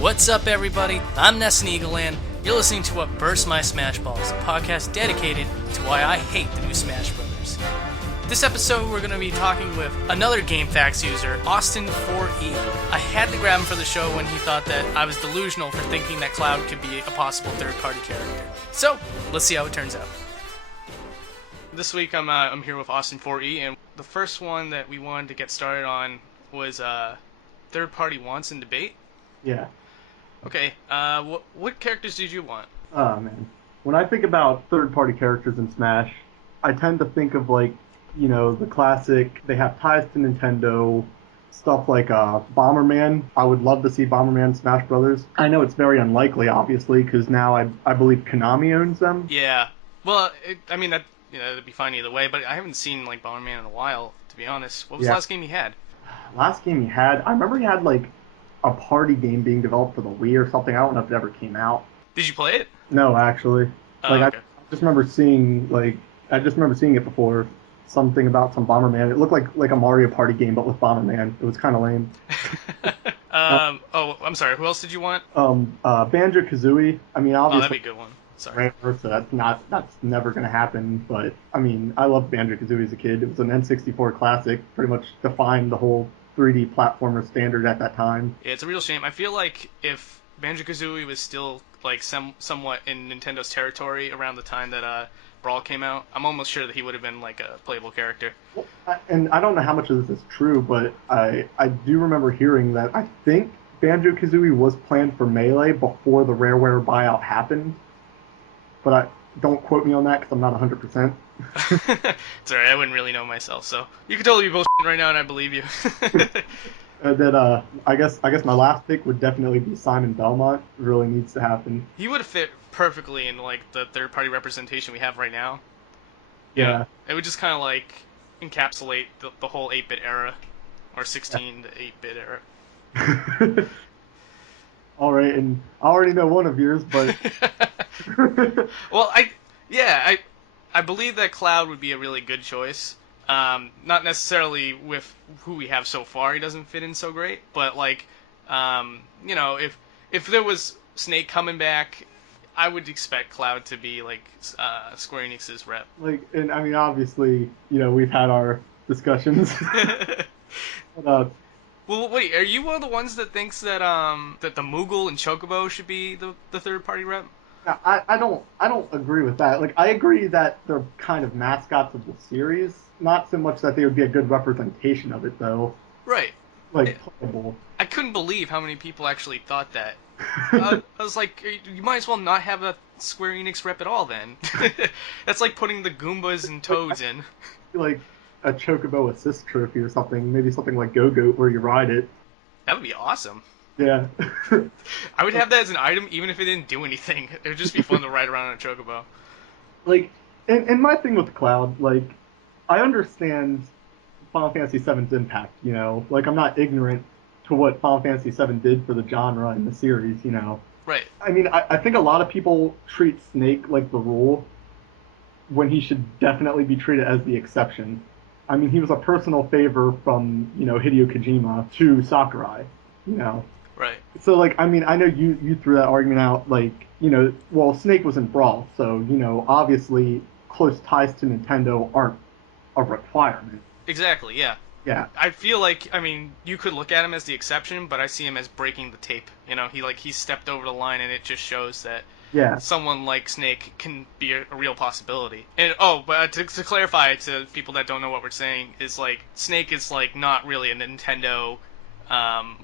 What's up, everybody? I'm Ness Eagleland. You're listening to What Burst My Smashballs, a podcast dedicated to why I hate the new Smash Brothers. This episode, we're going to be talking with another Gamefaqs user, Austin4E. I had to grab him for the show when he thought that I was delusional for thinking that Cloud could be a possible third-party character. So, let's see how it turns out. This week, I'm here with Austin4E, and the first one that we wanted to get started on was third-party wants and debate. Yeah. Okay, what characters did you want? Oh, man. When I think about third-party characters in Smash, I tend to think of, like, you know, the classic, they have ties to Nintendo, stuff like Bomberman. I would love to see Bomberman Smash Brothers. I know it's very unlikely, obviously, because now I believe Konami owns them. Yeah. Well, that'd be fine either way, but I haven't seen, like, Bomberman in a while, to be honest. What was the last game you had? Last game he had, I remember he had, like, a party game being developed for the Wii or something. I don't know if it ever came out. Did you play it? No, actually. Okay. I just remember seeing it before. Something about some Bomberman. It looked like a Mario Party game, but with Bomberman. It was kind of lame. I'm sorry. Who else did you want? Banjo-Kazooie. I mean, obviously. That'd be a good one. Sorry. So that's never gonna happen. But I mean, I loved Banjo-Kazooie as a kid. It was an N64 classic. Pretty much defined the whole 3D platformer standard at that time. Yeah, it's a real shame. I feel like if Banjo-Kazooie was still like somewhat in Nintendo's territory around the time that Brawl came out, I'm almost sure that he would have been like a playable character. Well, and I don't know how much of this is true, but I do remember hearing that I think Banjo-Kazooie was planned for Melee before the Rareware buyout happened. But don't quote me on that because I'm not 100%. It's alright, I wouldn't really know myself, so you could totally be bullshitting right now and I believe you. Then I guess my last pick would definitely be Simon Belmont. It really needs to happen. He would have fit perfectly in like the third party representation we have right now. Yeah. It would just kind of like encapsulate the whole 8-bit era, or 16 to 8-bit era. All right, and I already know one of yours, but well, I believe that Cloud would be a really good choice. Not necessarily with who we have so far, he doesn't fit in so great, but like, if there was Snake coming back, I would expect Cloud to be like Square Enix's rep. Like, and I mean, obviously, we've had our discussions. But, well, wait, are you one of the ones that thinks that that the Moogle and Chocobo should be the third party rep? I don't agree with that. Like, I agree that they're kind of mascots of the series. Not so much that they would be a good representation of it, though. Right. Like, playable. I couldn't believe how many people actually thought that. I was like, you might as well not have a Square Enix rep at all, then. That's like putting the Goombas and Toads in. Like a Chocobo assist trophy or something. Maybe something like Go-Goat where you ride it. That would be awesome. Yeah. I would have that as an item even if it didn't do anything. It would just be fun to ride around on a Chocobo. Like, and my thing with Cloud, like, I understand Final Fantasy VII's impact, Like, I'm not ignorant to what Final Fantasy VII did for the genre and the series, Right. I mean, I think a lot of people treat Snake like the rule when he should definitely be treated as the exception. I mean, he was a personal favor from, Hideo Kojima to Sakurai, Right. So, like, I mean, I know you threw that argument out, like, well, Snake was in Brawl, so, obviously close ties to Nintendo aren't a requirement. Exactly, yeah. Yeah. I feel like, I mean, you could look at him as the exception, but I see him as breaking the tape. He stepped over the line, and it just shows that someone like Snake can be a real possibility. And but to clarify to people that don't know what we're saying is like Snake is like not really a Nintendo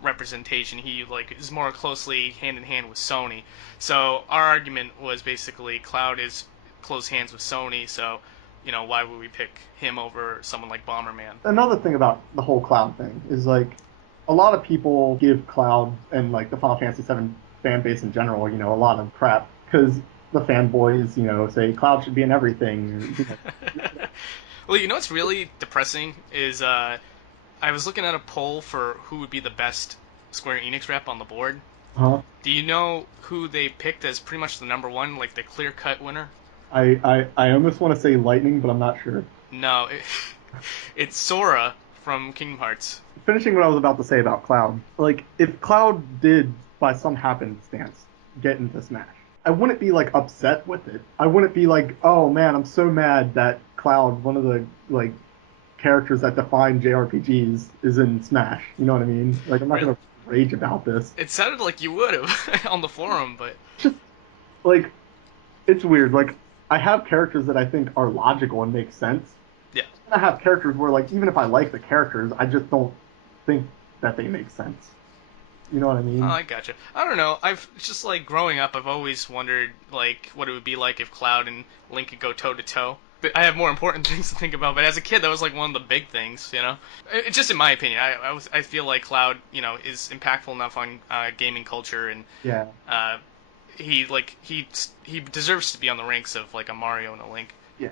representation. He like is more closely hand in hand with Sony. So our argument was basically Cloud is close hands with Sony, so why would we pick him over someone like Bomberman? Another thing about the whole Cloud thing is, like, a lot of people give Cloud and, like, the Final Fantasy VII fan base in general, a lot of crap, because the fanboys, say Cloud should be in everything. Well, what's really depressing is I was looking at a poll for who would be the best Square Enix rep on the board. Huh? Do you know who they picked as pretty much the number one, like the clear-cut winner? I almost want to say Lightning, but I'm not sure. No, it's Sora from Kingdom Hearts. Finishing what I was about to say about Cloud, like, if Cloud did by some happenstance get into Smash. I wouldn't be like upset with it. I wouldn't be like, oh man, I'm so mad that Cloud, one of the like characters that define JRPGs, is in Smash. You know what I mean? Like I'm not Really? gonna rage about this. It sounded like you would have on the forum, but Just like it's weird. Like I have characters that I think are logical and make sense. yeah. And I have characters where like even if I like the characters, I just don't think that they make sense. You know what I Oh, mean? I gotcha. I don't know. I've just like growing up, I've always wondered like what it would be like if Cloud and Link could go toe to toe. But I have more important things to think about. But as a kid, that was like one of the big things, you know. Just in my opinion, I feel like Cloud, is impactful enough on gaming culture, and Yeah. uh, he deserves to be on the ranks of like a Mario and a Link. Yeah,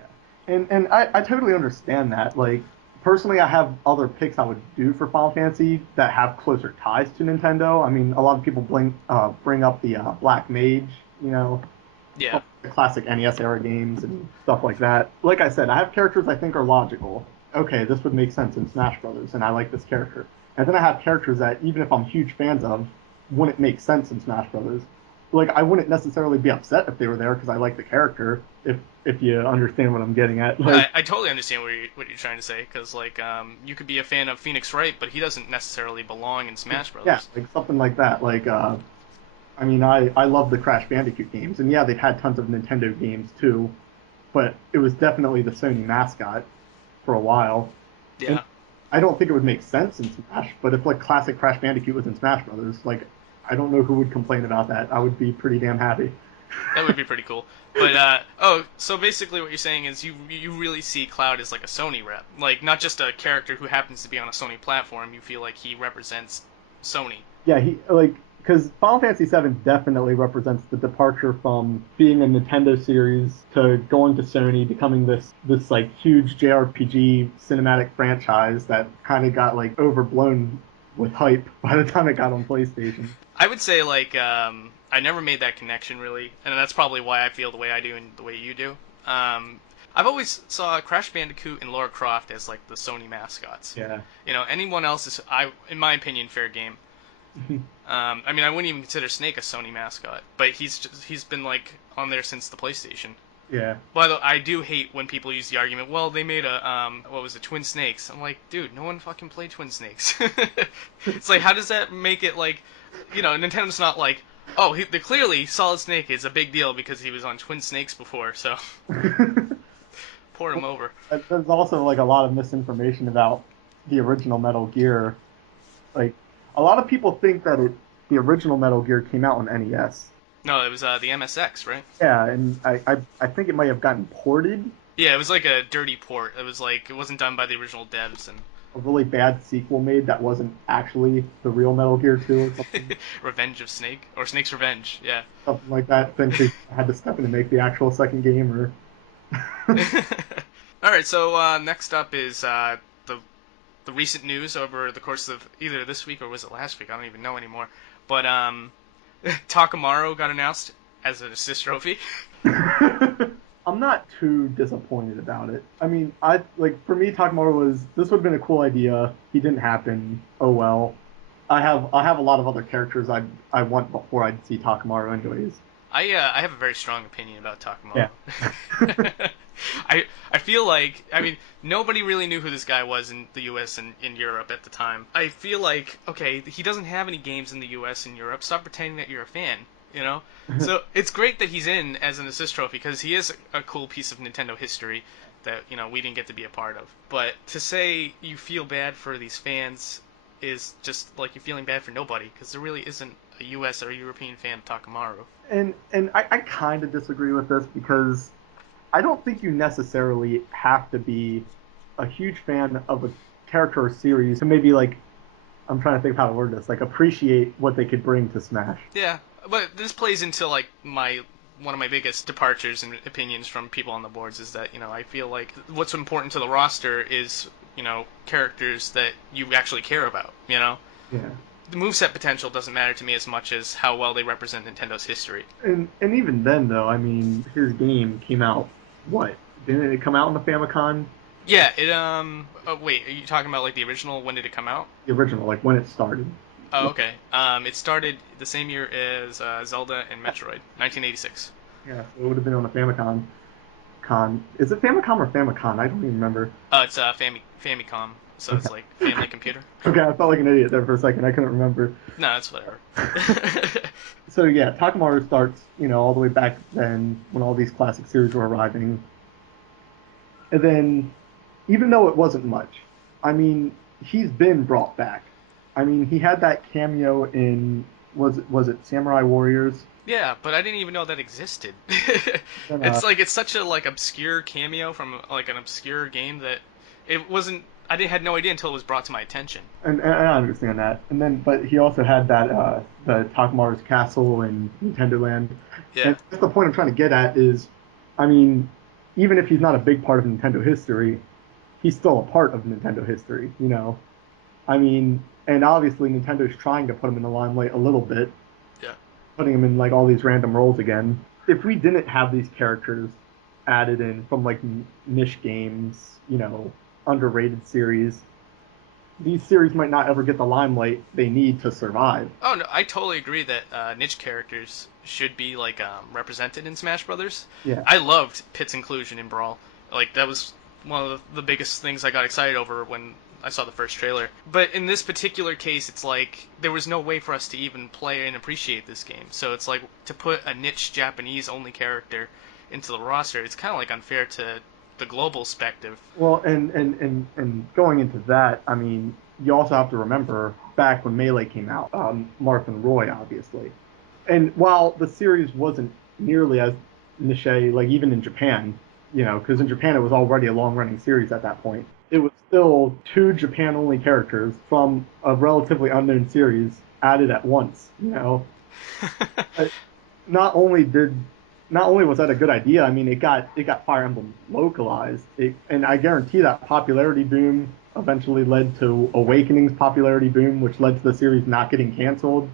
and I totally understand that. Like personally, I have other picks I would do for Final Fantasy that have closer ties to Nintendo. I mean, a lot of people bring up the Black Mage, you know, Yeah. the classic NES era games and stuff like that. Like I said, I have characters I think are logical. Okay, this would make sense in Smash Brothers, and I like this character. And then I have characters that even if I'm huge fans of, wouldn't make sense in Smash Brothers. Like I wouldn't necessarily be upset if they were there because I like the character. If you understand what I'm getting at, like I totally understand what you're trying to say, because like you could be a fan of Phoenix Wright, but he doesn't necessarily belong in Smash yeah, Brothers. like something like that. Like I mean, I love the Crash Bandicoot games, and yeah, they've had tons of Nintendo games too, but it was definitely the Sony mascot for a while. And Yeah, I don't think it would make sense in Smash, but if like classic Crash Bandicoot was in Smash Brothers, like I don't know who would complain about that. I would be pretty damn happy. that would be pretty cool. But so basically what you're saying is you really see Cloud as like a Sony rep, like not just a character who happens to be on a Sony platform. You feel like he represents Sony. Yeah, he like because Final Fantasy VII definitely represents the departure from being a Nintendo series to going to Sony, becoming this like huge JRPG cinematic franchise that kind of got like overblown with hype by the time it got on PlayStation. I would say like I never made that connection really, and that's probably why I feel the way I do and the way you do. I've always saw Crash Bandicoot and Lara Croft as like the Sony mascots. Yeah. Anyone else is, in my opinion, fair game. I mean, I wouldn't even consider Snake a Sony mascot, but he's been like on there since the PlayStation. Yeah. But I do hate when people use the argument, well, they made a what was it, Twin Snakes? I'm like, dude, no one fucking played Twin Snakes. It's like, how does that make it like, Nintendo's not like, oh, the clearly Solid Snake is a big deal because he was on Twin Snakes before, so pour him over. There's also like a lot of misinformation about the original Metal Gear. Like a lot of people think that the original Metal Gear came out on NES. No, it was the MSX, right? Yeah, and I think it might have gotten ported. Yeah, it was like a dirty port. It was like, it wasn't done by the original devs, and A really bad sequel made that wasn't actually the real Metal Gear 2 or something, Revenge of Snake, or Snake's Revenge, yeah. something like that. Then they had to step in and make the actual second game. Or All right, so next up is the recent news over the course of either this week or was it last week? I don't even know anymore. But Takamaru got announced as an assist trophy. I'm not too disappointed about it. I mean, I like for me, Takamaru this would have been a cool idea. He didn't happen. Oh well. I have a lot of other characters I want before I'd see Takamaru anyways. I have a very strong opinion about Takamaru. Yeah. I feel like, I mean, nobody really knew who this guy was in the US and in Europe at the time. I feel like, okay, he doesn't have any games in the US and Europe. Stop pretending that you're a fan, So it's great that he's in as an assist trophy because he is a cool piece of Nintendo history that, we didn't get to be a part of. But to say you feel bad for these fans is just like you're feeling bad for nobody because there really isn't a US or a European fan of Takamaru. And I kind of disagree with this because I don't think you necessarily have to be a huge fan of a character or series to maybe like I'm trying to think of how to word this, like appreciate what they could bring to Smash. Yeah, but this plays into like one of my biggest departures and opinions from people on the boards is that, I feel like what's important to the roster is, characters that you actually care about, Yeah. The moveset potential doesn't matter to me as much as how well they represent Nintendo's history. And even then though, I mean, his game came out what? Didn't it come out on the Famicom? Yeah, it oh, wait, are you talking about like the original? When did it come out? The original, like when it started. Oh, okay. It started the same year as Zelda and Metroid, 1986. Yeah, so it would have been on the Famicom. Is it Famicom or Famicom? I don't even remember. It's Famicom, so Okay. it's like family computer. Okay, I felt like an idiot there for a second. I couldn't remember. No, it's whatever. So yeah, Takamaru starts, all the way back then when all these classic series were arriving. And then, even though it wasn't much, I mean, he's been brought back. I mean, he had that cameo in was it Samurai Warriors? Yeah, but I didn't even know that existed. Then, It's such a like obscure cameo from like an obscure game that it wasn't. I didn't had no idea until it was brought to my attention. and I understand that. And then, but he also had that the Takamaru's Castle in Nintendo Land. Yeah. And that's the point I'm trying to get at is, I mean, even if he's not a big part of Nintendo history, he's still a part of Nintendo history. I mean, and obviously Nintendo's trying to put him in the limelight a little bit, Yeah. putting him in like all these random roles again. If we didn't have these characters added in from like niche games, underrated series, these series might not ever get the limelight they need to survive. Oh no, I totally agree that niche characters should be like represented in Smash Brothers. Yeah. I loved Pit's inclusion in Brawl. Like that was one of the biggest things I got excited over when I saw the first trailer. But in this particular case, it's like there was no way for us to even play and appreciate this game. So it's like to put a niche Japanese only character into the roster. It's kind of like unfair to the global perspective. Well, and going into that, I mean, you also have to remember back when Melee came out, Marth and Roy, obviously. And while the series wasn't nearly as niche, like even in Japan, because in Japan it was already a long-running series at that point, it was still two Japan-only characters from a relatively unknown series added at once. But not only did not only was that a good idea, I mean it got Fire Emblem localized, and I guarantee that popularity boom eventually led to Awakening's popularity boom, which led to the series not getting canceled.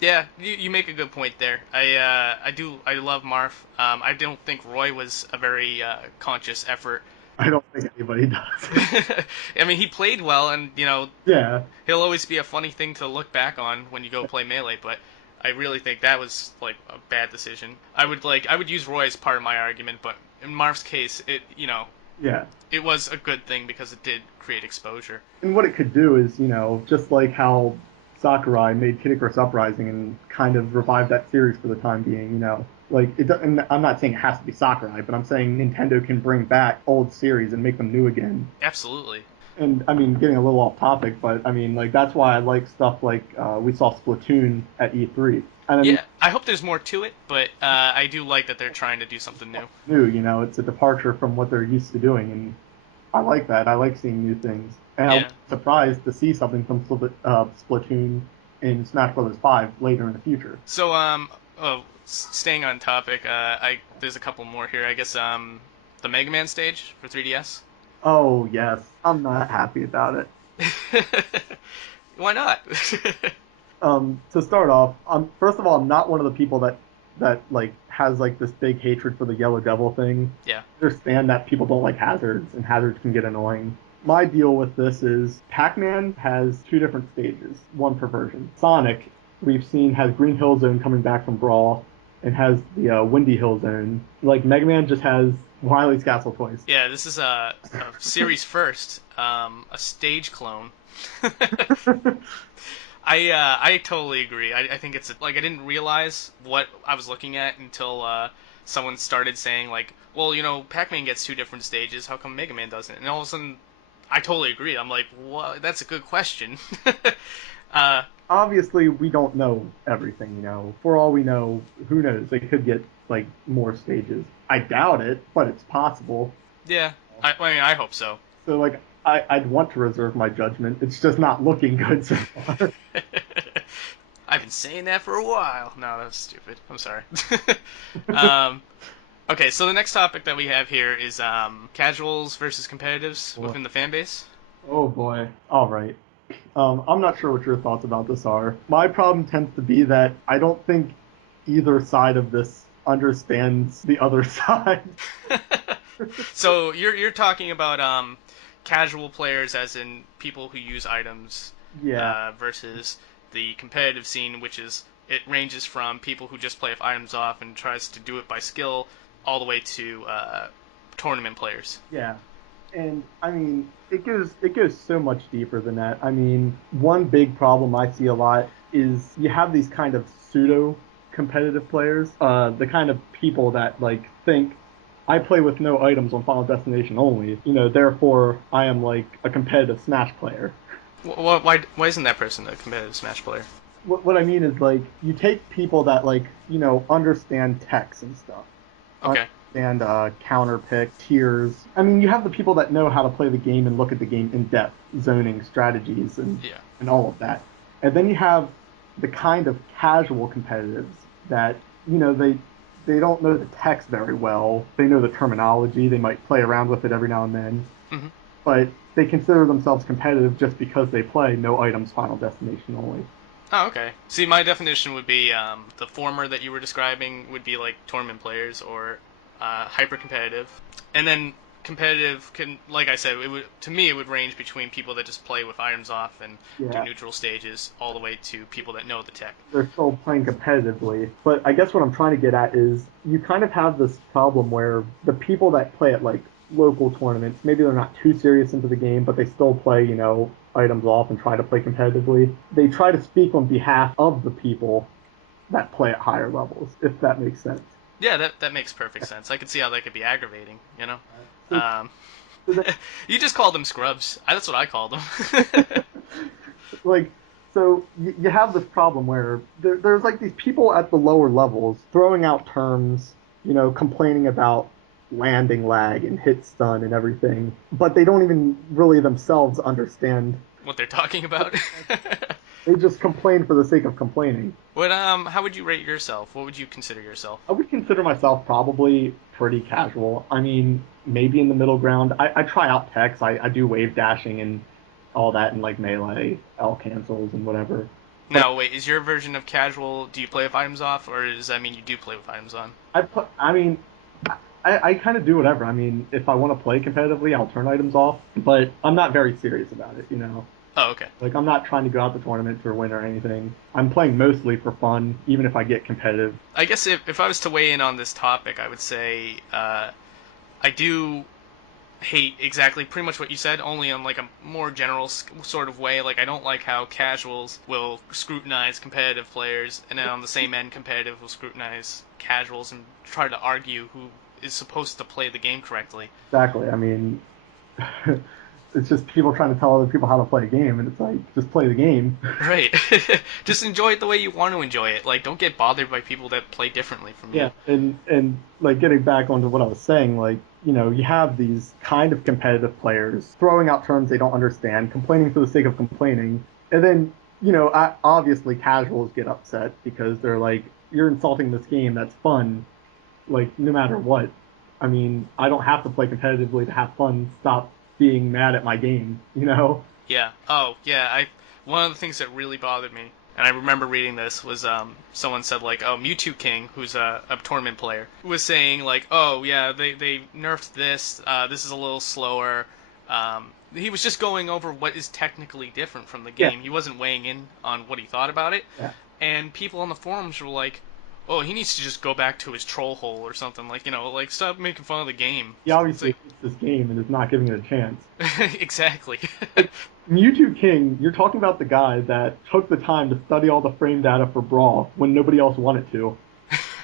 Yeah, you make a good point there. I love Marth. I don't think Roy was a very conscious effort. I don't think anybody does. I mean, he played well, and Yeah, he'll always be a funny thing to look back on when you go play Melee. But I really think that was like a bad decision. I would use Roy as part of my argument, but in Marth's case, yeah. it was a good thing because it did create exposure. And what it could do is, just like how Sakurai made Kid Icarus Uprising and kind of revived that series for the time being. Like it. And I'm not saying it has to be Sakurai, but I'm saying Nintendo can bring back old series and make them new again. Absolutely. And I mean, getting a little off topic, but I mean, like that's why I like stuff like we saw Splatoon at E3. And I mean, Yeah, I hope there's more to it, but I do like that they're trying to do something new. new. It's a departure from what they're used to doing, and I like that. I like seeing new things, and I Yeah. was surprised to see something from Splatoon in Smash Brothers 5 later in the future. So, staying on topic, there's a couple more here. I guess the Mega Man stage for 3DS. Oh yes, I'm not happy about it. Why not? To start off, first of all, I'm not one of the people that like has like this big hatred for the Yellow Devil thing. Yeah. I understand that people don't like hazards, and hazards can get annoying. My deal with this is Pac-Man has two different stages, one per version. Sonic, we've seen, has Green Hill Zone coming back from Brawl, and has the Windy Hill Zone. Like Mega Man just has Wily's Castle twice. Yeah, this is a series first, a stage clone. I totally agree. I think it's like I didn't realize what I was looking at until someone started saying like, well, Pac-Man gets two different stages. How come Mega Man doesn't? And all of a sudden, I totally agree. I'm like, what? That's a good question. Obviously, we don't know everything. For all we know, who knows? They could get like more stages. I doubt it, but it's possible. Yeah, I mean, I hope so. So like, I'd want to reserve my judgment. It's just not looking good so far. I've been saying that for a while. No, that was stupid. I'm sorry. Okay, so the next topic that we have here is casuals versus competitives within the fan base. Oh boy. All right. I'm not sure what your thoughts about this are. My problem tends to be that I don't think either side of this understands the other side. So you're talking about casual players, as in people who use items Yeah. versus the competitive scene, which is it ranges from people who just play with items off and tries to do it by skill, all the way to tournament players. Yeah. And I mean, it goes so much deeper than that. I mean, one big problem I see a lot is you have these kind of pseudo competitive players, the kind of people that like think I play with no items on Final Destination only, therefore I am like a competitive Smash player. Why isn't that person a competitive Smash player? What I mean is like you take people that like, understand techs and stuff, Okay. understand counter pick, tiers. I mean, you have the people that know how to play the game and look at the game in depth, zoning, strategies, and Yeah. and all of that. And then you have the kind of casual competitives that they don't know the text very well. They know the terminology. They might play around with it every now and then, Hmm. but they consider themselves competitive just because they play no items Final Destination only. Oh, okay. See, my definition would be the former that you were describing would be like tournament players or hyper competitive, and then competitive can, like I said, it would to me it would range between people that just play with irons off and do Yeah, neutral stages, all the way to people that know the tech. they're still playing competitively. But I guess what I'm trying to get at is you kind of have this problem where the people that play at like local tournaments, maybe they're not too serious into the game, but they still play, items off and try to play competitively. They try to speak on behalf of the people that play at higher levels, if that makes sense. Yeah, that makes perfect sense. I could see how that could be aggravating. So, Um, so that, you just call them scrubs. That's what I call them. like so you have this problem where there's like these people at the lower levels throwing out terms, complaining about landing lag and hit stun and everything, but they don't even really themselves understand What they're talking what about. they're talking about. They just complain for the sake of complaining. How would you rate yourself? What would you consider yourself? I would consider myself probably pretty casual. I mean, maybe in the middle ground. I try out techs. I do wave dashing and all that, and like melee, L cancels and whatever. But Now, wait, is your version of casual? Do you play with items off, or does that mean you do play with items on? I mean, I kind of do whatever. I mean, if I want to play competitively, I'll turn items off, but I'm not very serious about it. Oh, okay. Like, I'm not trying to go out the tournament to win or anything. I'm playing mostly for fun, even if I get competitive. I guess if I was to weigh in on this topic, I would say I do hate exactly pretty much what you said, only on like a more general sort of way. Like I don't like how casuals will scrutinize competitive players, and then on the same end, competitive will scrutinize casuals and try to argue who is supposed to play the game correctly. Exactly. I mean, it's just people trying to tell other people how to play a game, and it's like, just play the game. Right. Just enjoy it the way you want to enjoy it. Like, don't get bothered by people that play differently from Yeah, you. and like getting back onto what I was saying, like, you have these kind of competitive players throwing out terms they don't understand, complaining for the sake of complaining, and then, obviously casuals get upset because they're like, you're insulting this game that's fun, like no matter what. I mean, I don't have to play competitively to have fun. Stop being mad at my game. Yeah. Oh, yeah. One of the things that really bothered me, and I remember reading this, was someone said like, oh, Mewtwo King, who's a tournament player, was saying like, oh yeah, they nerfed this. This is a little slower. He was just going over what is technically different from the Yeah, game. He wasn't weighing in on what he thought about it. yeah. And people on the forums were like, oh, he needs to just go back to his troll hole or something. Like, like stop making fun of the game. He It's obviously like, hates this game and is not giving it a chance. exactly. Like Mewtwo King, you're talking about the guy that took the time to study all the frame data for Brawl when nobody else wanted to,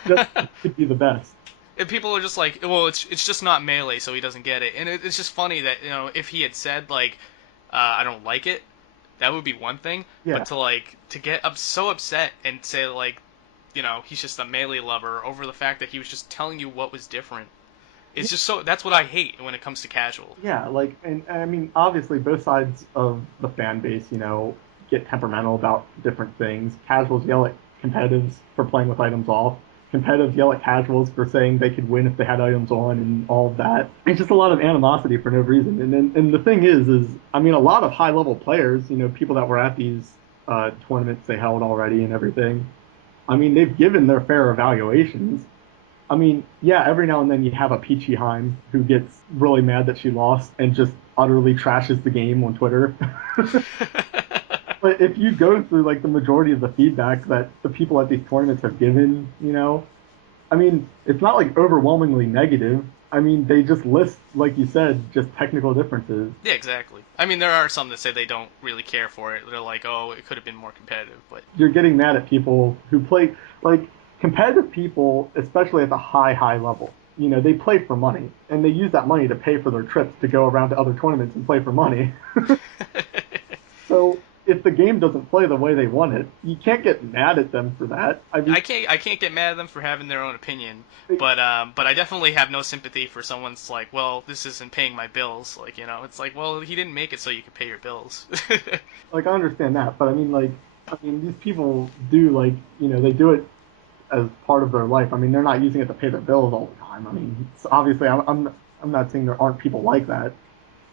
just to be the best. And people are just like, well, it's just not melee, so he doesn't get it. And it's just funny that if he had said like, I don't like it, that would be one thing. Yeah, But to get so upset and say like, he's just a melee lover over the fact that he was just telling you what was different. It's just so that's what I hate when it comes to casual. yeah, like, and I mean, obviously, both sides of the fan base, get temperamental about different things. Casuals yell at competitives for playing with items off. Competitives yell at casuals for saying they could win if they had items on, and all of that. It's just a lot of animosity for no reason. And the thing is, I mean, a lot of high level players, people that were at these tournaments they held already and everything. I mean, they've given their fair evaluations. I mean, yeah, every now and then you have a Peachy Heim who gets really mad that she lost and just utterly trashes the game on Twitter. But if you go through like the majority of the feedback that the people at these tournaments have given, I mean, it's not like overwhelmingly negative. I mean, they just list, like you said, just technical differences. Yeah, exactly. I mean, there are some that say they don't really care for it. They're like, oh, it could have been more competitive, but You're getting mad at people who play, like, competitive people, especially at the high level. They play for money, and they use that money to pay for their trips to go around to other tournaments and play for money. So if the game doesn't play the way they want it, you can't get mad at them for that. I mean, I can't get mad at them for having their own opinion, but I definitely have no sympathy for someone's like, well, this isn't paying my bills. Like, it's like, well, he didn't make it so you could pay your bills. like I understand that, but I mean, these people do like, they do it as part of their life. I mean, they're not using it to pay their bills all the time. I mean, obviously, I'm not saying there aren't people like that,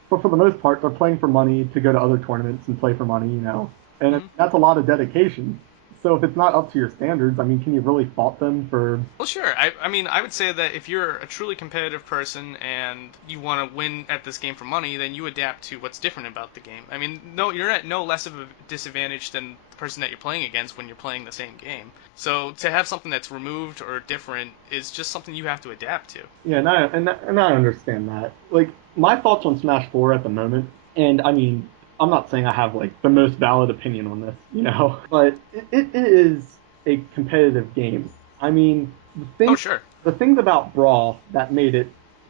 but for the most part, they're playing for money to go to other tournaments and play for money, and Mhm. that's a lot of dedication. So if it's not up to your standards, I mean, can you really fault them for? Well, sure. I mean, I would say that if you're a truly competitive person and you want to win at this game for money, then you adapt to what's different about the game. I mean, no, you're at no less of a disadvantage than the person that you're playing against when you're playing the same game. So to have something that's removed or different is just something you have to adapt to. Yeah, and I understand that. Like my thoughts on Smash Four at the moment, and I mean, I'm not saying I have like the most valid opinion on this, but it is a competitive game. I mean, Oh, sure. the things about Brawl that made it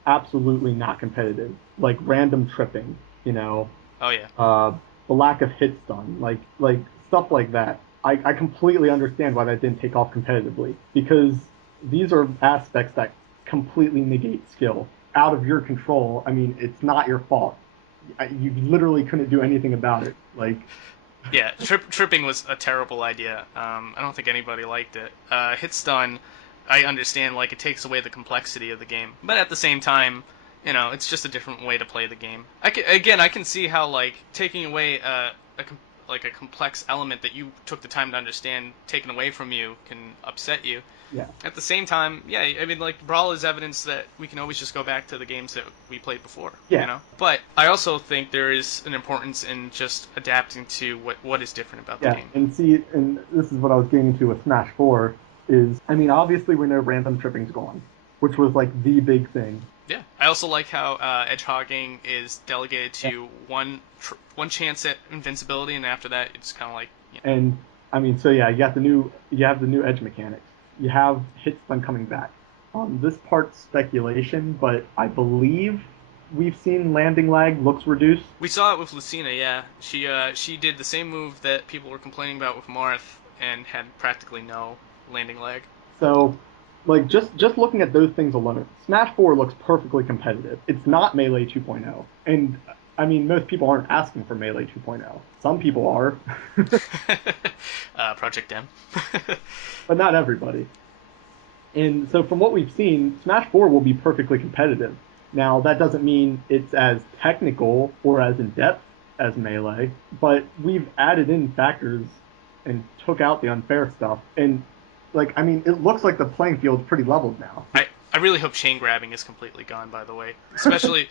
absolutely not competitive, like random tripping, Oh, yeah. uh, the lack of hit stun, like stuff like that. I completely understand why that didn't take off competitively because these are aspects that completely negate skill out of your control. I mean, it's not your fault. You literally couldn't do anything about it. Like, Yeah, tripping was a terrible idea. I don't think anybody liked it. Hit stun, I understand, like, it takes away the complexity of the game. But at the same time, it's just a different way to play the game. I can see how, like, taking away like a complex element that you took the time to understand taken away from you can upset you. yeah, At the same time, yeah, I mean, like, Brawl is evidence that we can always just go back to the games that we played before, yeah, But I also think there is an importance in just adapting to what is different about the yeah. game. And see, and this is what I was getting into with Smash Four. Is I mean, obviously we know random tripping's gone, which was like the big thing. Yeah, I also like how edge hogging is delegated to one chance at invincibility, and after that, it's kind of like, And I mean, so yeah, you have the new edge mechanics. You have hit stun coming back. This part's speculation, but I believe we've seen landing lag looks reduced. we saw it with Lucina. Yeah, she did the same move that people were complaining about with Marth, and had practically no landing lag. So, like just looking at those things alone, Smash 4 looks perfectly competitive. It's not Melee 2.0, and I mean most people aren't asking for Melee 2.0. Some people are, Project M. but not everybody. And so from what we've seen, Smash 4 will be perfectly competitive. Now, that doesn't mean it's as technical or as in depth as Melee, but we've added in factors and took out the unfair stuff. And, like, I mean, it looks like the playing field's pretty leveled now. I really hope chain grabbing is completely gone. By the way, especially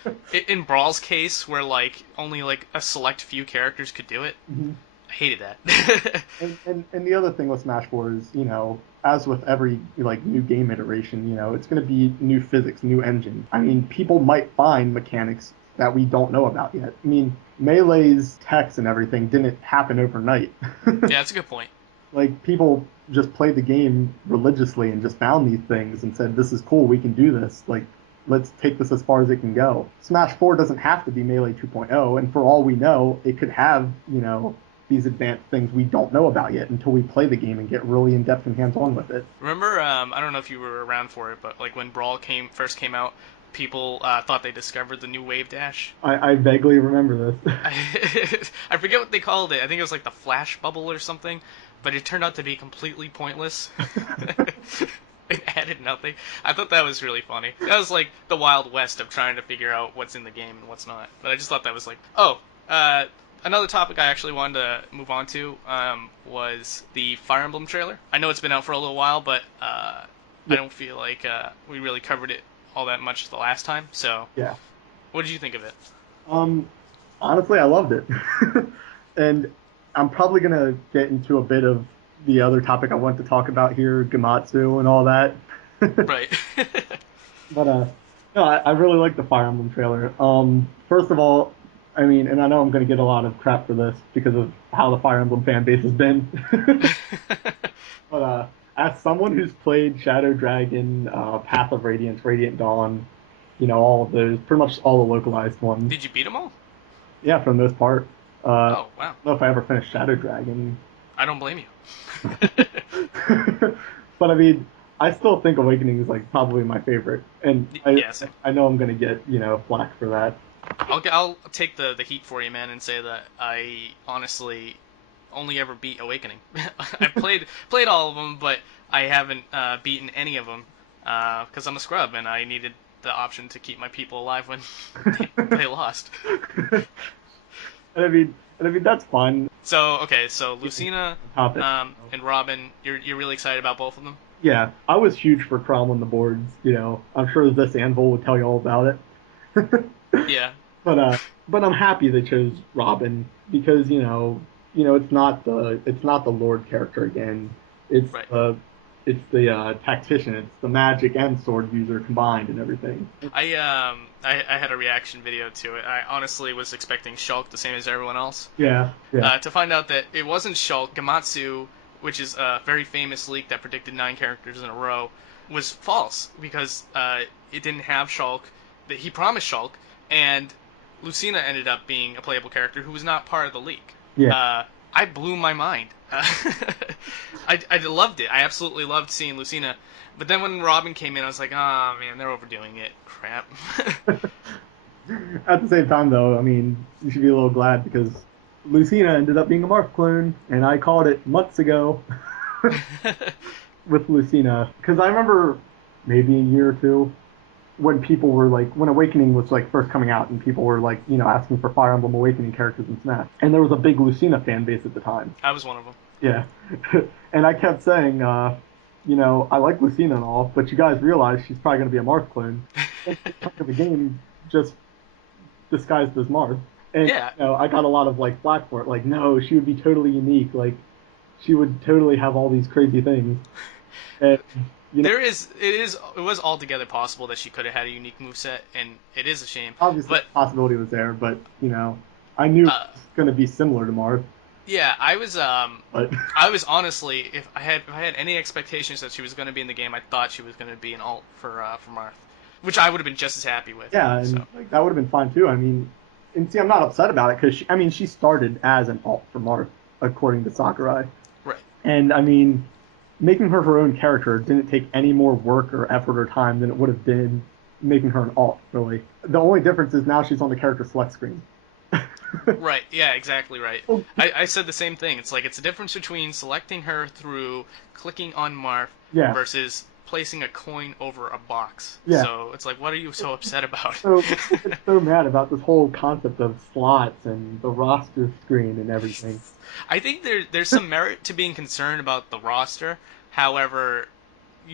in Brawl's case, where like only like a select few characters could do it. Mhm. I hated that. And the other thing with Smash 4 is, as with every like new game iteration, it's going to be new physics, new engine. I mean, people might find mechanics that we don't know about yet. I mean, Melee's techs and everything didn't happen overnight. Yeah, that's a good point. Like people just played the game religiously and just found these things and said, "This is cool. We can do this. Like, let's take this as far as it can go." Smash 4 doesn't have to be Melee 2.0, and for all we know, it could have, these advanced things we don't know about yet until we play the game and get really in depth and hands on with it. Remember, I don't know if you were around for it, but like when Brawl first came out, people thought they discovered the new wave dash. I vaguely remember this. I forget what they called it. I think it was like the flash bubble or something, but it turned out to be completely pointless. It added nothing. I thought that was really funny. That was like the Wild West of trying to figure out what's in the game and what's not. But I just thought that was like, oh, another topic I actually wanted to move on to was the Fire Emblem trailer. I know it's been out for a little while, but I Yeah, don't feel like we really covered it all that much the last time. So, yeah. what did you think of it? Um, Honestly, I loved it, and I'm probably gonna get into a bit of the other topic I want to talk about here, Gamatsu and all that. Right. But no, I really like the Fire Emblem trailer. First of all, I mean, and I know I'm gonna get a lot of crap for this because of how the Fire Emblem fan base has been. But as someone who's played Shadow Dragon, Path of Radiance, Radiant Dawn, all of those, pretty much all the localized ones. Did you beat them all? Yeah, for the most part. I Oh, wow. don't know if I ever finished Shadow Dragon. I don't blame you. But I mean, I still think Awakening is like probably my favorite, and I Yeah, same. I know I'm gonna get flack for that. I'll take the heat for you, man, and say that I honestly only ever beat Awakening. I played all of them, but I haven't beaten any of them because I'm a scrub and I needed the option to keep my people alive when they lost. And I mean that's fun. So okay, so Lucina Topic. and Robin, you're really excited about both of them? Yeah, I was huge for Crom on the boards. I'm sure this Anvil would tell you all about it. Yeah. But but I'm happy they chose Robin because it's not the Lord character again. It's Right. the tactician. It's the magic and sword user combined and everything. I had a reaction video to it. I honestly was expecting Shulk the same as everyone else. Yeah, yeah, To find out that it wasn't Shulk, Gamatsu, which is a very famous leak that predicted 9 characters in a row, was false because it didn't have Shulk. That he promised Shulk, and Lucina ended up being a playable character who was not part of the leak. yeah. I blew my mind. I loved it. I absolutely loved seeing Lucina. But then when Robin came in, I was like, oh man, they're overdoing it. Crap. At the same time, though, I mean, you should be a little glad because Lucina ended up being a Marth clone, and I called it months ago with Lucina because I remember maybe a year or two when people were like, when Awakening was like first coming out, and people were like, asking for Fire Emblem Awakening characters in Smash, and there was a big Lucina fan base at the time. I was one of them. Yeah, and I kept saying, I like Lucina and all, but you guys realize she's probably going to be a Marth clone. Of the game just disguised as Marth, and Yeah. I got a lot of like flack for it. Like, no, she would be totally unique. Like, she would totally have all these crazy things. And It was altogether possible that she could have had a unique moveset, and it is a shame. obviously, But the possibility was there, but I knew it uh, was going to be similar to Marth. yeah, But I was honestly, if I had any expectations that she was going to be in the game, I thought she was going to be an alt for Marth, which I would have been just as happy with. yeah, and So like that would have been fine too. I mean, and see, I'm not upset about it because she started as an alt for Marth, according to Sakurai. right. And I mean, making her own character didn't take any more work or effort or time than it would have been making her an alt, really. The only difference is now she's on the character select screen. Right, yeah, exactly right. Well, I said the same thing. It's like it's a difference between selecting her through clicking on Marth yeah, versus placing a coin over a box. yeah. So it's like, what are you so upset about? So people get so mad about this whole concept of slots and the roster screen and everything. I think there's some merit to being concerned about the roster. However,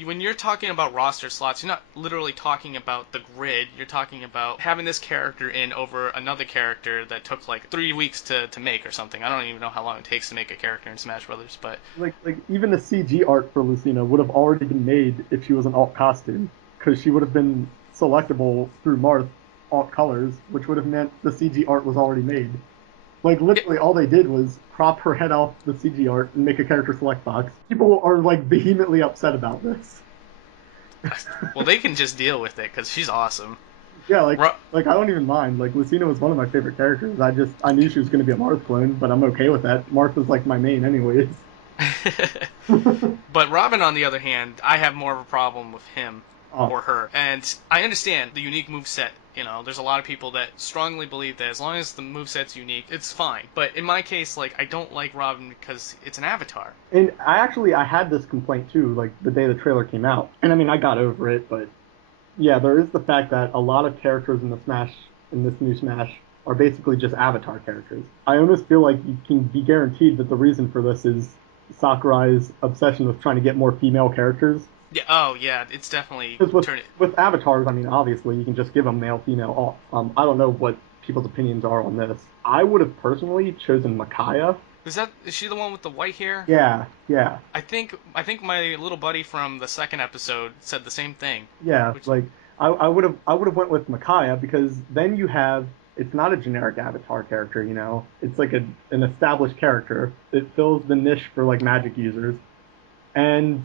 when you're talking about roster slots, you're not literally talking about the grid. You're talking about having this character in over another character that took like 3 weeks to make or something. I don't even know how long it takes to make a character in Smash Brothers, but Like even the CG art for Lucina would have already been made if she was an alt costume, because she would have been selectable through Marth alt colors, which would have meant the CG art was already made. Like literally, all they did was crop her head off the CG art and make a character select box. People are like vehemently upset about this. well, they can just deal with it because she's awesome. Yeah, Ro- like I don't even mind. Like Lucina was one of my favorite characters. I knew she was going to be a Marth clone, but I'm okay with that. Marth was like my main, anyways. But Robin, on the other hand, I have more of a problem with him Oh, or her. And I understand the unique move set. There's a lot of people that strongly believe that as long as the move set's unique, it's fine. But in my case, like, I don't like Robin because it's an avatar. and I had this complaint too, like the day the trailer came out. And I mean, I got over it, but yeah, there is the fact that a lot of characters in this new Smash are basically just avatar characters. I almost feel like you can be guaranteed that the reason for this is Sakurai's obsession with trying to get more female characters. Yeah. Oh, yeah. It's definitely Because with, turning. with avatars, I mean, obviously you can just give them male, female. I don't know what people's opinions are on this. I would have personally chosen Micaiah Is she the one with the white hair? Yeah, yeah, I think my little buddy from the second episode said the same thing. yeah. Which Like I would have went with Micaiah because then you have it's not a generic Avatar character, you know. It's like an established character. It fills the niche for like magic users, and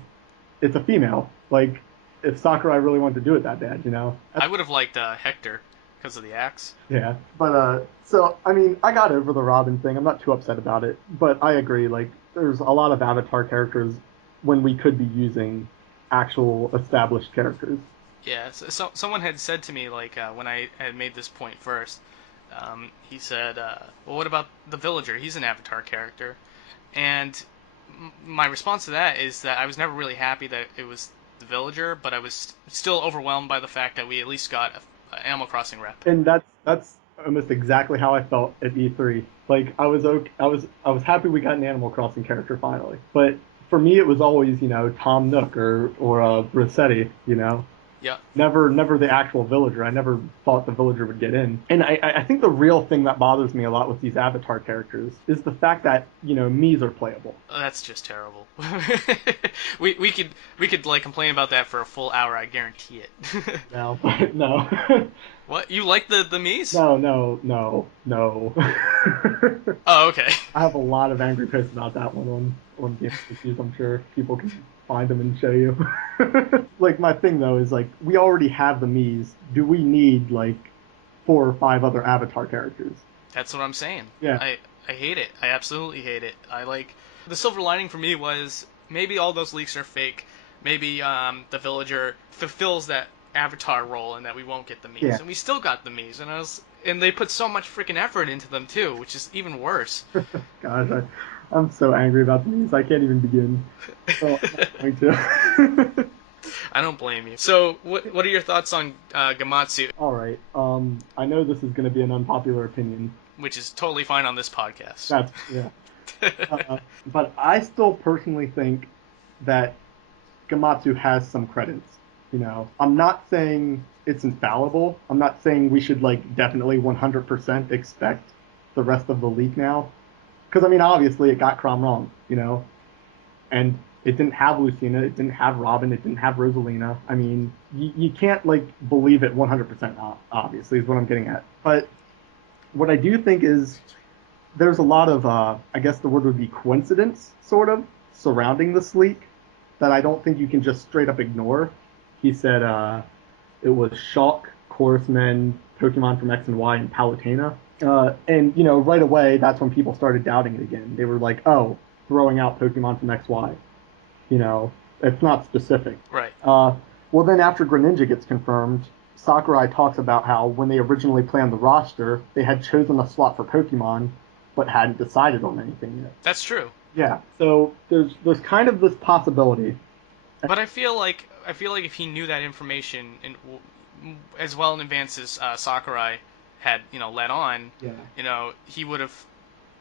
it's a female. Like if Sakurai really wanted to do it that bad, you know. I would have liked Hector because of the axe. Yeah, but so I mean, I got over the Robin thing. I'm not too upset about it, but I agree. Like, there's a lot of Avatar characters when we could be using actual established characters. Yeah, someone had said to me like when I had made this point first, he said, "Well, what about the villager? He's an Avatar character." And my response to that is that I was never really happy that it was the villager, but I was still overwhelmed by the fact that we at least got a Animal Crossing rep. And that's almost exactly how I felt at E3. Like, I was happy we got an Animal Crossing character finally, but for me, it was always Tom Nook or Rossetti. Yeah, Never the actual villager. I never thought the villager would get in. And I think the real thing that bothers me a lot with these Avatar characters is the fact that Miis are playable. that's just terrible. we could like complain about that for a full hour. I guarantee it. No, no, What, you like the Miis? no. Oh, okay. I have a lot of angry posts about that one on Gamefaqs. I'm sure people can find them and show you. Like, my thing though is, like, we already have the Miis. Do we need like 4 or 5 other Avatar characters? That's what I'm saying. Yeah. I hate it. I absolutely hate it. The silver lining for me was maybe all those leaks are fake. Maybe the villager fulfills that Avatar role and that we won't get the Miis. Yeah. And we still got the Miis, and they put so much freaking effort into them too, which is even worse. Gosh, I'm so angry about the Miis. I can't even begin. So I'm going to. I don't blame you. So, what are your thoughts on Gamatsu, All right. I know this is going to be an unpopular opinion. which is totally fine on this podcast? That's yeah. But I still personally think that Gamatsu has some credits. I'm not saying it's infallible. I'm not saying we should like definitely 100% expect the rest of the leak now, because I mean obviously it got Crom wrong, and it didn't have Lucina, it didn't have Robin, it didn't have Rosalina. I mean, you can't like believe it 100%. Obviously, is what I'm getting at. But what I do think is there's a lot of I guess the word would be coincidence, sort of, surrounding this leak that I don't think you can just straight up ignore. He said it was Shulk, Chorus Men, Pokemon from X and Y, and Palutena. And right away, that's when people started doubting it again. They were like, oh, throwing out Pokemon from XY. It's not specific. Right. Well, then after Greninja gets confirmed, Sakurai talks about how when they originally planned the roster, they had chosen a slot for Pokemon, but hadn't decided on anything yet. That's true. Yeah, so there's kind of this possibility. But I feel like if he knew that information as well in advance as Sakurai had let on, Yeah. He would have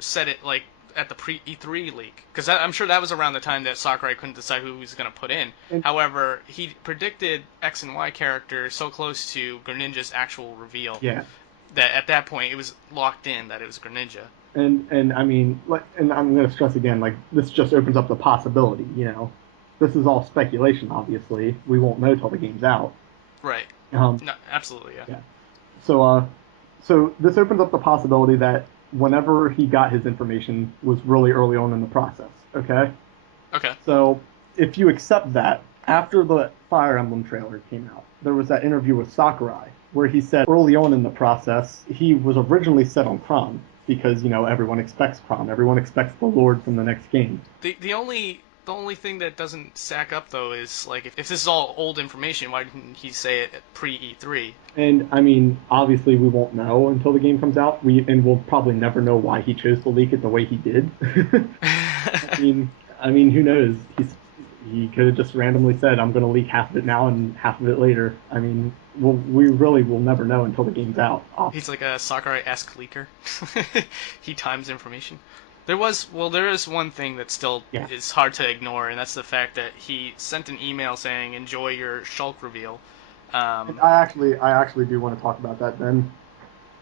said it like at the pre E3 leak, because I'm sure that was around the time that Sakurai couldn't decide who he was going to put in. However, he predicted X and Y characters so close to Greninja's actual reveal that at that point it was locked in that it was Greninja. And I mean, and I'm going to stress again, like, this just opens up the possibility. This is all speculation. Obviously, we won't know till the game's out. Right. No, absolutely, yeah. So this opens up the possibility that whenever he got his information was really early on in the process. Okay. Okay. So if you accept that, after the Fire Emblem trailer came out, there was that interview with Sakurai where he said early on in the process he was originally set on Chrom because everyone expects Chrom, everyone expects the Lord from the next game. The only thing that doesn't stack up though is like if this is all old information, why didn't he say it pre E3? And I mean, obviously we won't know until the game comes out. We'll probably never know why he chose to leak it the way he did. I mean, who knows? He could have just randomly said, "I'm going to leak half of it now and half of it later." I mean, we really will never know until the game's out. He's like a Sakurai-esque leaker. He times information. There is one thing that still is hard to ignore, and that's the fact that he sent an email saying, "Enjoy your Shulk reveal." I actually do want to talk about that then.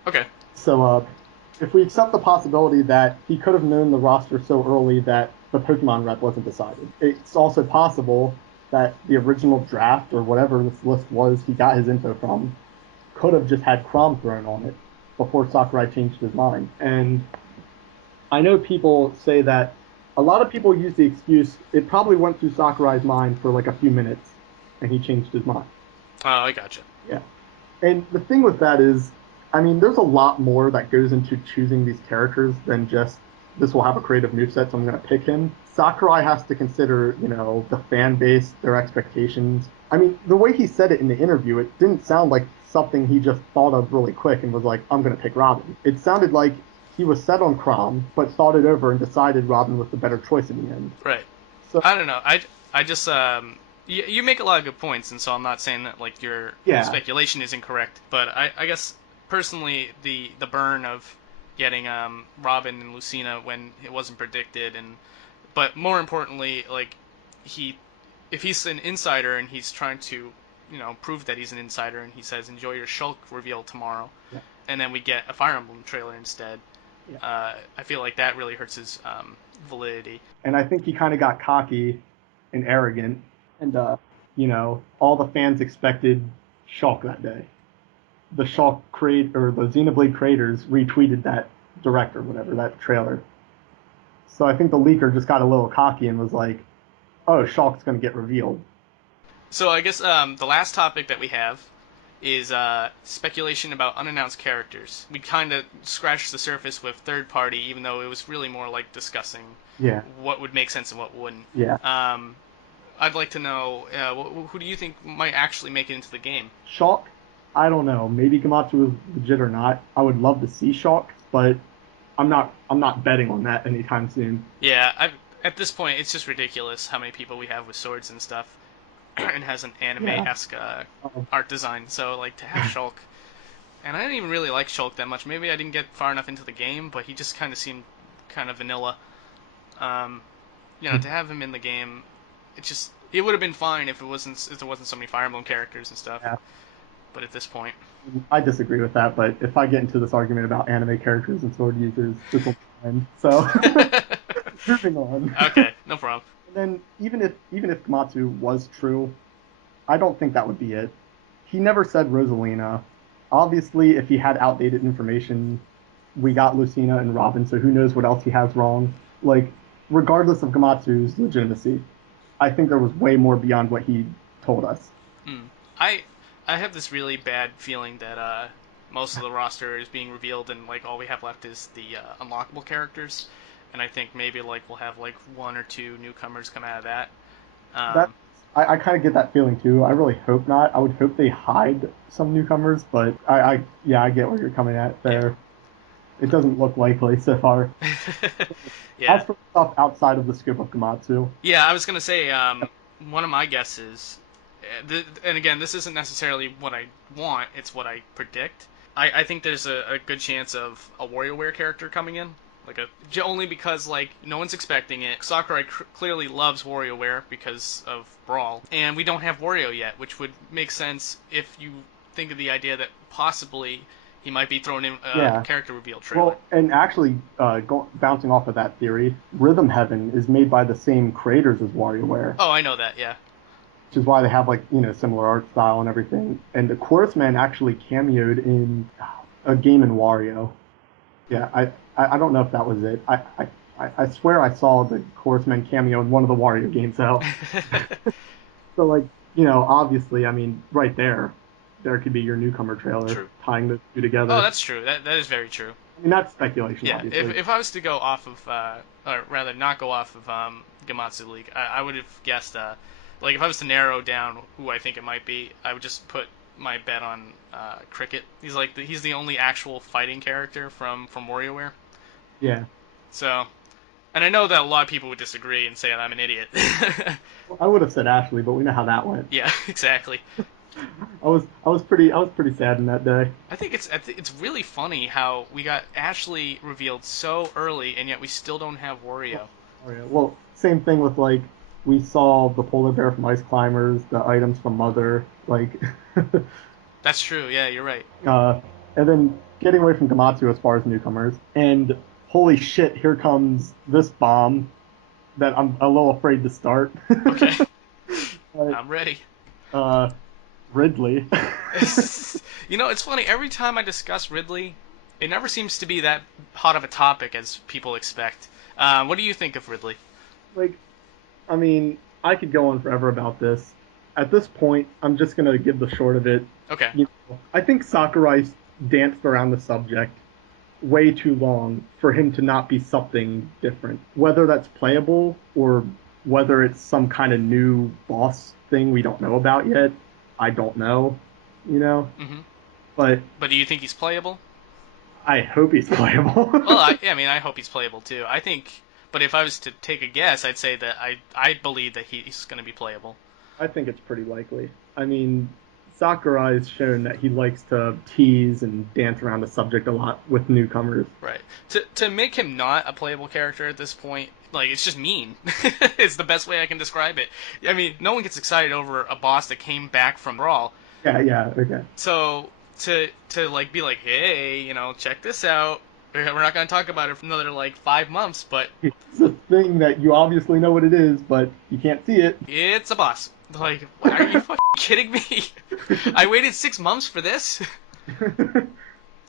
Okay. So, if we accept the possibility that he could have known the roster so early that the Pokemon rep wasn't decided, it's also possible that the original draft or whatever this list was he got his info from could have just had Crom thrown on it before Sakurai changed his mind. And I know people say that a lot of people use the excuse it probably went through Sakurai's mind for like a few minutes and he changed his mind. Oh, I gotcha. Yeah. And the thing with that is, I mean, there's a lot more that goes into choosing these characters than just this will have a creative moveset, so I'm going to pick him. Sakurai has to consider, the fan base, their expectations. I mean, the way he said it in the interview, it didn't sound like something he just thought of really quick and was like, I'm going to pick Robin. It sounded like he was set on Crom, but thought it over and decided Robin was the better choice in the end. Right. So I don't know. I just you make a lot of good points, and so I'm not saying that like your yeah, speculation is incorrect, but I guess personally the burn of getting Robin and Lucina when it wasn't predicted, but more importantly, like if he's an insider and he's trying to prove that he's an insider, and he says enjoy your Shulk reveal tomorrow, yeah, and then we get a Fire Emblem trailer instead. yeah. I feel like that really hurts his validity. And I think he kind of got cocky and arrogant, and all the fans expected Shulk that day. The Shulk or the Xenoblade creators retweeted that direct or whatever, that trailer. So I think the leaker just got a little cocky and was like, "Oh, Shulk's gonna get revealed." So I guess the last topic that we have is speculation about unannounced characters. We kind of scratched the surface with third party, even though it was really more like discussing Yeah, what would make sense and what wouldn't. yeah. I'd like to know who do you think might actually make it into the game? Shulk, I don't know. Maybe Gamatsu was legit or not. I would love to see Shulk, but I'm not betting on that anytime soon. Yeah, at this point, it's just ridiculous how many people we have with swords and stuff, and has an anime-esque Um, art design. So, like, to have Shulk, and I didn't even really like Shulk that much. Maybe I didn't get far enough into the game, but he just kind of seemed kind of vanilla. Um, to have him in the game, it would have been fine if there wasn't so many Fire Emblem characters and stuff. yeah. But at this point, I disagree with that, but if I get into this argument about anime characters and sword users, this will end. So, moving on. okay, no problem. And then even if Komatsu was true, I don't think that would be it. He never said Rosalina. Obviously, if he had outdated information, we got Lucina and Robin, so who knows what else he has wrong. Like, regardless of Gamatsu's legitimacy, I think there was way more beyond what he told us. I I have this really bad feeling that most of the roster is being revealed, and like all we have left is the unlockable characters. And I think maybe like we'll have like one or two newcomers come out of that. That Um, I kind of get that feeling too. I really hope not. I would hope they hide some newcomers, but yeah, I get where you're coming at there. It doesn't look likely so far. yeah. As for stuff outside of the scope of Gamatsu, Yeah, I was gonna say one of my guesses, and again, this isn't necessarily what I want; it's what I predict. I think there's a good chance of a WarioWare character coming in, only because like no one's expecting it. Sakurai clearly loves WarioWare because of Brawl, and we don't have Wario yet, which would make sense if you think of the idea that possibly he might be thrown in a yeah. character reveal trailer. Well, and actually, bouncing off of that theory, Rhythm Heaven is made by the same creators as WarioWare, Oh, I know that. Yeah. which is why they have like similar art style and everything. And the Chorus Man actually cameoed in a game in Wario. Yeah, I don't know if that was it. I swear I saw the Chorus Man cameo in one of the Wario games out. So like obviously, I mean, right there could be your newcomer trailer True. tying the two together. Oh, that's true. That is very true. I mean, that's speculation, Yeah, obviously. if I was to go off of, or rather not go off of Gamatsu League, I would have guessed, like if I was to narrow down who I think it might be, I would just put my bet on Cricket. He's the only actual fighting character from WarioWare. Yeah. So, and I know that a lot of people would disagree and say that I'm an idiot. I would have said Ashley, but we know how that went. Yeah, exactly. I was pretty sad in that day. I think it's really funny how we got Ashley revealed so early, and yet we still don't have Wario. Oh, yeah. Well, same thing with like we saw the polar bear from Ice Climbers, the items from Mother, like That's true. Yeah, you're right. and then getting away from Gamatsu as far as newcomers, and holy shit, here comes this bomb that I'm a little afraid to start. Okay. But, I'm ready. Ridley. You know, it's funny. Every time I discuss Ridley, it never seems to be that hot of a topic as people expect. What do you think of Ridley? Like, I mean, I could go on forever about this. At this point, I'm just gonna give the short of it. Okay. I think Sakurai danced around the subject way too long for him to not be something different. Whether that's playable or whether it's some kind of new boss thing we don't know about yet, I don't know. Mm-hmm. But But do you think he's playable? I hope he's playable. Well, I mean, I hope he's playable too. I think, but if I was to take a guess, I'd say that I believe that he's going to be playable. I think it's pretty likely. I mean, Sakurai's shown that he likes to tease and dance around the subject a lot with newcomers. Right. To make him not a playable character at this point, like, it's just mean. It's the best way I can describe it. I mean, no one gets excited over a boss that came back from Brawl. Yeah, okay. So to like be like, hey, check this out. We're not going to talk about it for another like 5 months, but It's a thing that you obviously know what it is, but you can't see it. it's a boss. Like, are you fucking kidding me? I waited 6 months for this.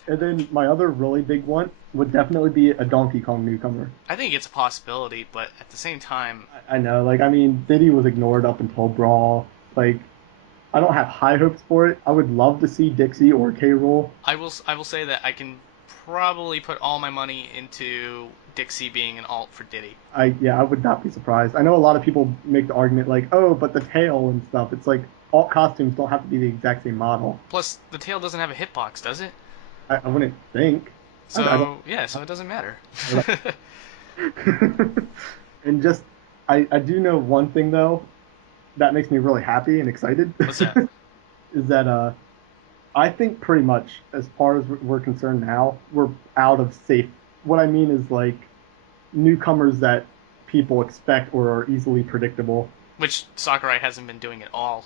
And then my other really big one would definitely be a Donkey Kong newcomer. I think it's a possibility, but at the same time, I know, I mean, Diddy was ignored up until Brawl. Like, I don't have high hopes for it. I would love to see Dixie or K-Rool. I will say that I can probably put all my money into Dixie being an alt for Diddy. I would not be surprised. I know a lot of people make the argument like, oh, but the tail and stuff. It's like alt costumes don't have to be the exact same model. Plus, the tail doesn't have a hitbox, does it? I wouldn't think. So so it doesn't matter. And just, I do know one thing though, that makes me really happy and excited. What's that? Is that I think pretty much as far as we're concerned now, we're out of safe. What I mean is like newcomers that people expect or are easily predictable. Which Sakurai hasn't been doing at all.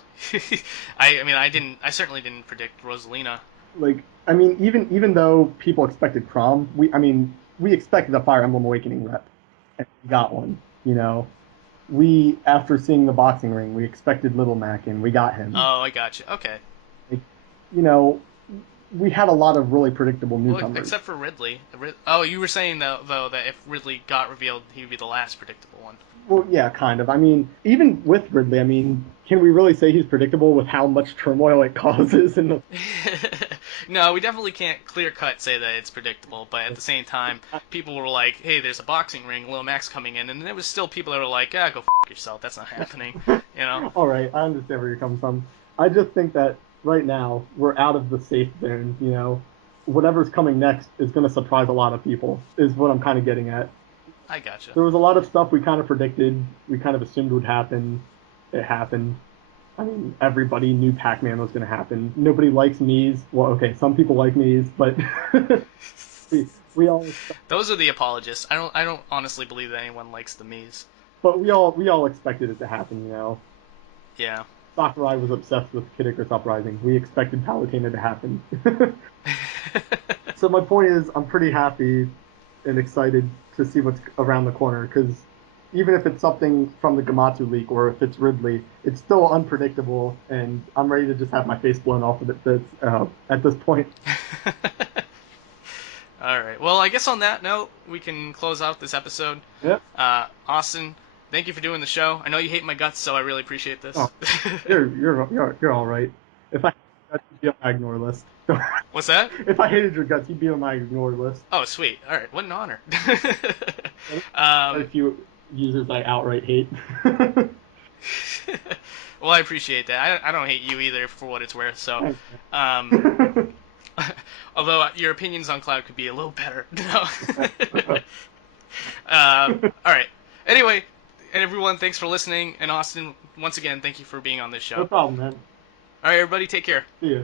I certainly didn't predict Rosalina. Like, I mean, even though people expected Crom, we expected a Fire Emblem Awakening rep, and we got one. We, after seeing the boxing ring, we expected Little Mac, and we got him. Oh, I got you. Okay. Like, we had a lot of really predictable newcomers. Well, except for Ridley. Oh, you were saying though that if Ridley got revealed, he would be the last predictable one. Well, yeah, kind of. I mean, even with Ridley, can we really say he's predictable with how much turmoil it causes in the... No, we definitely can't clear-cut say that it's predictable, but at the same time, people were like, hey, there's a boxing ring, Lil Mac's coming in, and there was still people that were like, go f*** yourself, that's not happening, Alright, I understand where you're coming from. I just think that right now, we're out of the safe zone, Whatever's coming next is going to surprise a lot of people, is what I'm kind of getting at. I gotcha. There was a lot of stuff we kind of predicted, we kind of assumed would happen. It happened. I mean, everybody knew Pac-Man was going to happen. Nobody likes Mii's. Well, okay, some people like Mii's, but we all. Those are the apologists. I don't honestly believe that anyone likes the Mii's. But we all expected it to happen, Yeah. Sakurai was obsessed with Kid Icarus Uprising. We expected Palutena to happen. So my point is, I'm pretty happy and excited to see what's around the corner, because even if it's something from the Gamatsu leak or if it's Ridley, it's still unpredictable, and I'm ready to just have my face blown off of it at this point. All right. Well, I guess on that note, we can close out this episode. Yep. Austin, thank you for doing the show. I know you hate my guts, so I really appreciate this. Oh, you're all right. If I you'd be on my ignore list. What's that? If I hated your guts, you'd be on my ignore list. Oh, sweet. All right. What an honor. A few users I outright hate. Well, I appreciate that. I don't hate you either, for what it's worth. So, although your opinions on Cloud could be a little better. All right. Anyway, and everyone, thanks for listening. And Austin, once again, thank you for being on this show. No problem, man. All right, everybody, take care. See ya.